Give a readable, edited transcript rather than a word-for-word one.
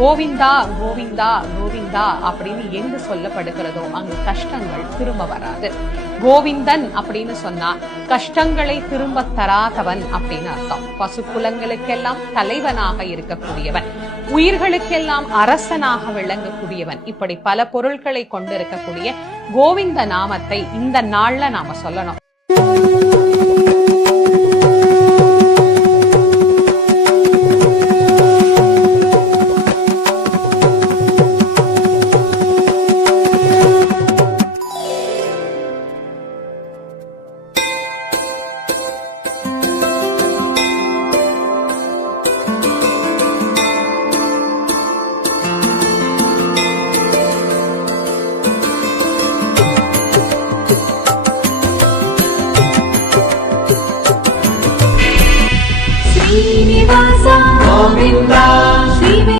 கோவிந்தா கோவிந்தா கோவிந்தா அப்படின்னு எங்கு சொல்லப்படுகிறதோ அங்கு கஷ்டங்கள் திரும்ப வராது. கோவிந்தன் அப்படின்னு சொன்னா கஷ்டங்களை திரும்ப தராதவன் அப்படின்னு அர்த்தம். பசுக்குலங்களுக்கெல்லாம் தலைவனாக இருக்கக்கூடியவன், உயிர்களுக்கெல்லாம் அரசனாக விளங்கக்கூடியவன், இப்படி பல பொருட்களை கொண்டிருக்கக்கூடிய கோவிந்த நாமத்தை இந்த நாள்ல நாம சொல்லணும்.